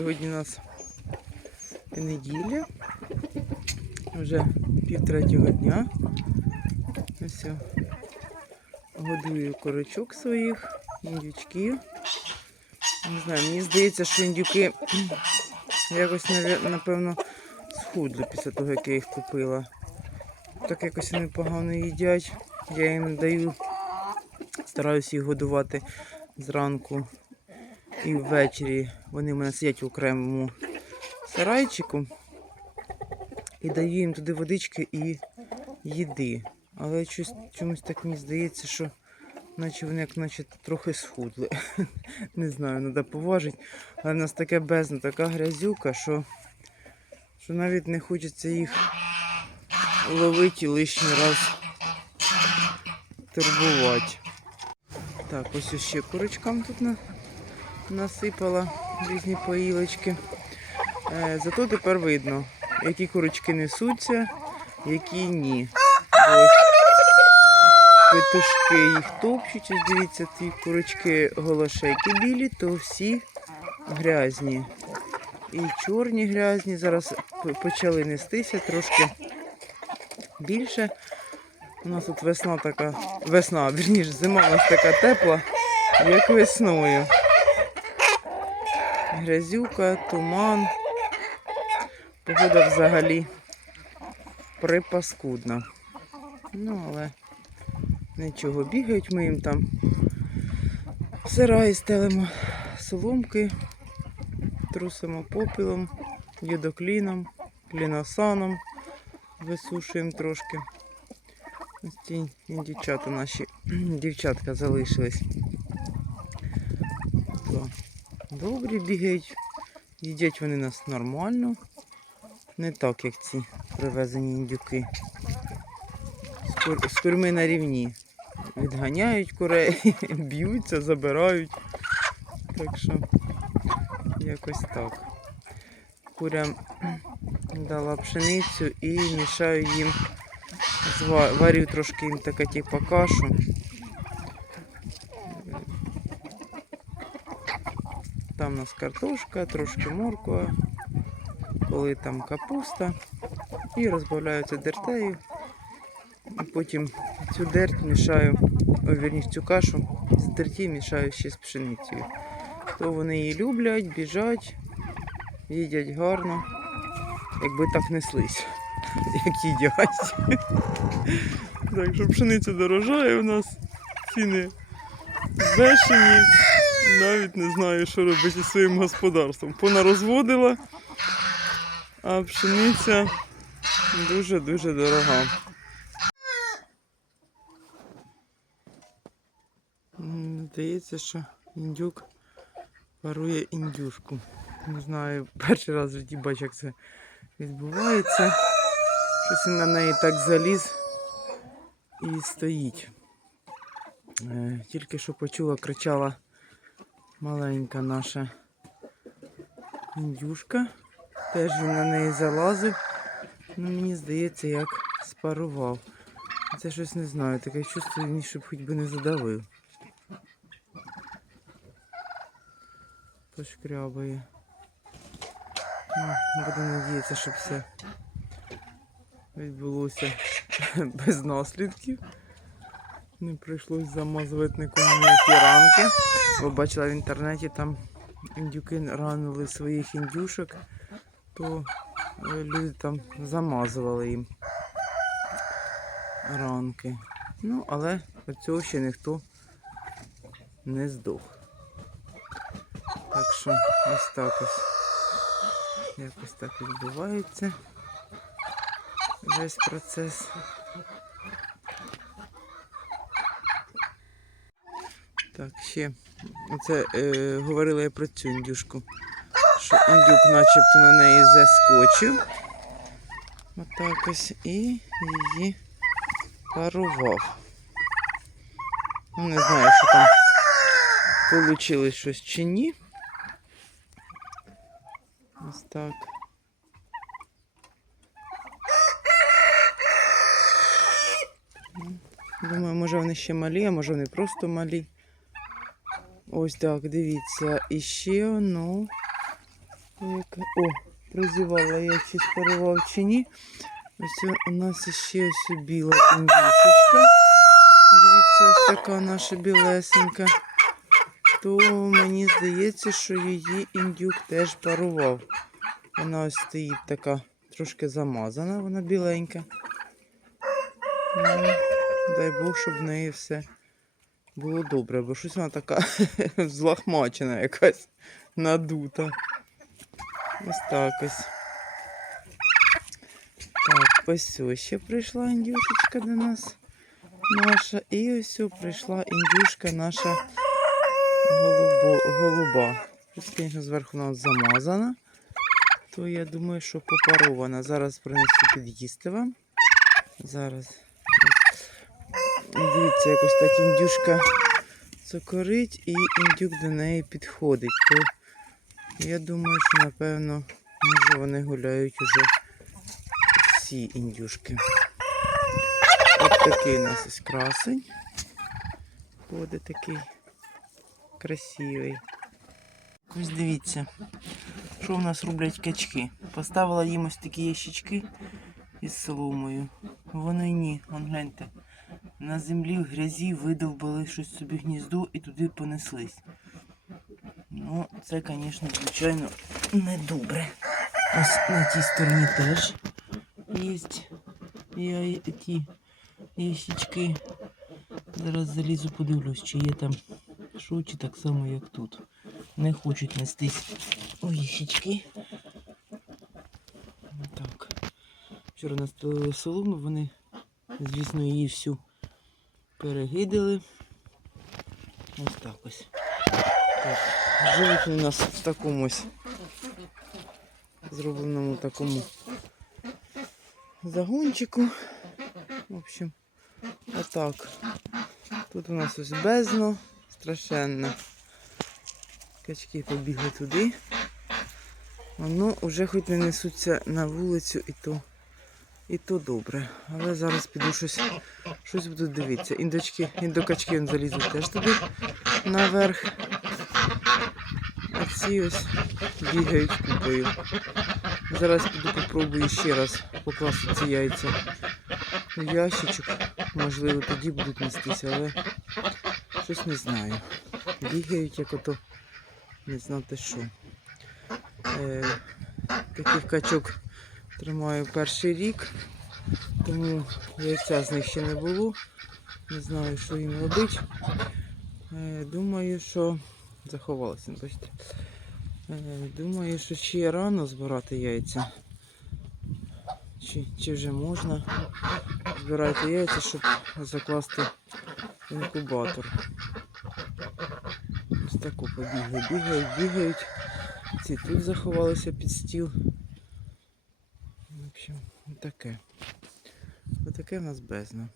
Сьогодні у нас неділя, вже пів третього дня. Ось годую корочок своїх, індючків. Не знаю, мені здається, що індюки якось, напевно, схудли після того, як я їх купила. Так якось вони погано їдять. Я їм даю, стараюся їх годувати зранку і ввечері. Вони в мене сидять в окремому сарайчику. І даю їм туди водички і їди. Але щось, чомусь так мені здається, що наче вони як наче трохи схудли. Не знаю, треба поважити. Але в нас таке бездна, така грязюка, що, що навіть не хочеться їх ловити і лишній раз турбувати. Так, ось ще курочкам тут на, насипала різні поїлочки. Е, зато тепер видно, які курочки несуться, які ні. Ось петушки їх топчуть. Ось дивіться, ті курочки голошейки білі, то всі грязні. І чорні грязні. Зараз почали нестися трошки більше. У нас тут весна така, весна, вірніше, зима у нас така тепла, як весною. Грязюка, туман. Погода взагалі припаскудна. Ну, але нічого, бігають ми їм там. в Сараї стелимо соломки, трусимо попілом, йодокліном, кліносаном, висушуємо трошки. Ось ті дівчата наші, дівчатка залишились. Добрі бігають, їдять вони нас нормально. Не так, як ці привезені індюки. З, кур... курми на рівні. Відганяють курей, б'ються, забирають. Так що якось так. Курям дала пшеницю і мішаю їм Варю трошки їм таке типу кашу. Там у нас картошка, трошки морква, коли там капуста. І розбавляю це дертею. І потім цю дерть мішаю, о, вірніше цю кашу з дерті мішаю ще з пшеницею. То вони її люблять, біжать, їдять гарно, якби так неслись, як їдять. Так що пшениця дорожає у нас, ціни бешені. Навіть не знаю, що робити зі своїм господарством. Понарозводила, а пшениця дуже-дуже дорога. Здається, що індюк парує індюшку. Не знаю, перший раз в житті бачу, як це відбувається. Щось він на неї так заліз і стоїть. Е, Тільки що почула, кричала маленька наша індюшка. Теж він на неї залазив. Ну, мені здається, як спарував. Це щось не знаю, таке чувство, ні, щоб хоч би не задавив. Пошкрябає. Ну, Буду надіятися, щоб все відбулося без наслідків. Не прийшлось замазувати нікому ніякі ранки. Бо бачила в інтернеті, там індюки ранили своїх індюшок, то е, люди там замазували їм ранки. Ну, але від цього ще ніхто не здох. Так що ось так ось. Якось так відбувається весь процес. Так, ще. Оце е, говорила я про цю індюшку. Що індюк начебто на неї заскочив. Отак ось. І її парував. Ну, не знаю, що там вийшло щось чи ні. Ось так. Думаю, може вони ще малі, а може вони просто малі. Ось так, дивіться. І ще, ну, Яка- О, прозівала я чи спарував чи ні. Ось у нас ще ось біла індюшечка. Дивіться, ось така наша білесенька. То мені здається, що її індюк теж парував. Вона ось стоїть така трошки замазана, вона біленька. Ну, дай Бог, щоб в неї все було добре, бо щось вона така злахмачена якась надута. Ось так ось. Так, ось ось ще прийшла індюшечка до нас наша. І ось ось прийшла індюшка наша голубо, голуба. Ось, звісно, зверху нас замазана. То я думаю, що попарована. Зараз принесу під'їсти вам. Зараз. Дивіться, якось так індюшка цокорить і індюк до неї підходить. То я думаю, що напевно, може вони гуляють уже всі індюшки. Ось такий у нас ось красень. Ходить такий красивий. Ось дивіться, що в нас роблять качки. Поставила їм ось такі ящички із соломою. Вони ні, вон гляньте. На землі в грязі видовбали щось собі гніздо і туди понеслись. Ну, це, звісно, звичайно, не добре. Ось на тій стороні теж є ті ящички. Зараз залізу, подивлюсь, чи є там чи так само, як тут. Не хочуть нестись у ящички. Так. Вчора настелили солому, вони, звісно, її всю перегидали. Ось так ось. Так. Живуть у нас в такому зробленому такому загончику. В общем, отак. Тут у нас ось бездно страшенно. Качки побігли туди. Воно вже хоч не несуться на вулицю і то, і то добре. Але зараз піду щось, щось буду дивитися. Індочки, індокачки залізуть теж туди наверх. А ці ось бігають купою. Зараз піду попробую ще раз покласти ці яйця в ящичок. Можливо, тоді будуть нестися, але щось не знаю. Бігають, як ото не знати що. Е, таких качок тримаю перший рік, тому яйця з них ще не було. Не знаю, що їм робити. Е, думаю, що заховалася, бачите. Е, думаю, що ще рано збирати яйця. Чи, чи вже можна збирати яйця, щоб закласти інкубатор. Ось таку побігли, бігають, бігають. Ці тут заховалися під стіл. Таке. Отаке в нас бездна.